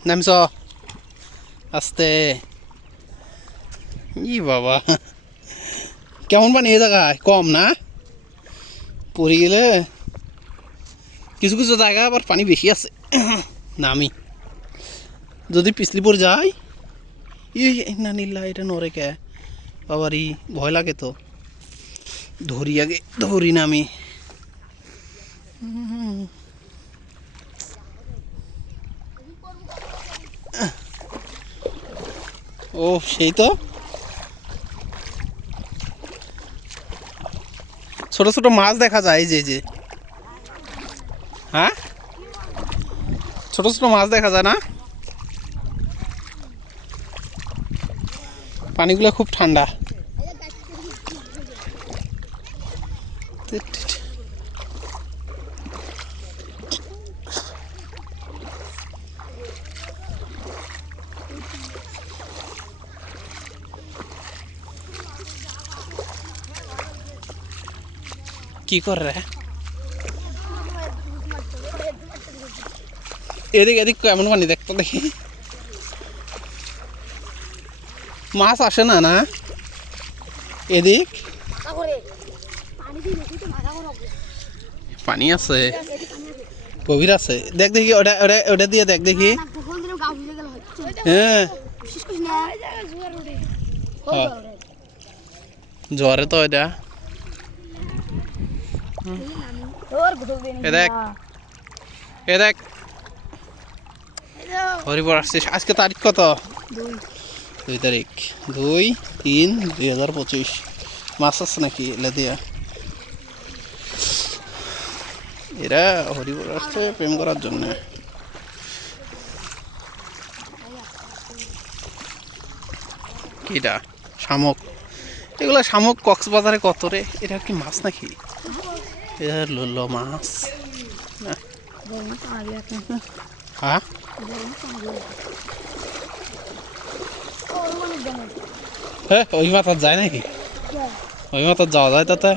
নামছ আস্তে ই বাবা কেমন পানি এই জায়গায় কম না পড়ে গেলে কিছু কিছু জায়গা আবার পানি বেশি আছে নামি যদি পিছলিপুর যাই ই না নিল্লা এটা নরে কে বাবারি ভয় লাগে তো ধরি আগে ধরি না আমি ও, সেই তো। ছোট ছোট মাছ দেখা যায় যে যে। হ্যাঁ? ছোট ছোট মাছ দেখা যায় না? পানিগুলো খুব ঠান্ডা। কি করে? এদিক এদিক কেমন পানি দেখতো দেখি। মাছ আসে না না? এদিক? পানি আছে। গভীর আছে। দেখ দেখি ওটা ওটা ওটা দিয়ে দেখ দেখি। হ্যাঁ। জ্বরে তো এটা। এ দেখ। এ দেখ। হরিপুর আসছিস। আজকে তারিখ কত? দুই। তারিখ। দুই তিন দুই হাজার পঁচিশ। মাছ আছে নাকি এলে দিয়া এরা হরিপুর আসছে প্রেম করার জন্য। কিটা? শামুক। এগুলো শামুক কক্সবাজারে কত রে? এটা কি মাছ নাকি? লুল্ল মাছ হ্যাঁ ওই মাথার যায় নাকি ওই মাথার যাওয়া যায় তাতে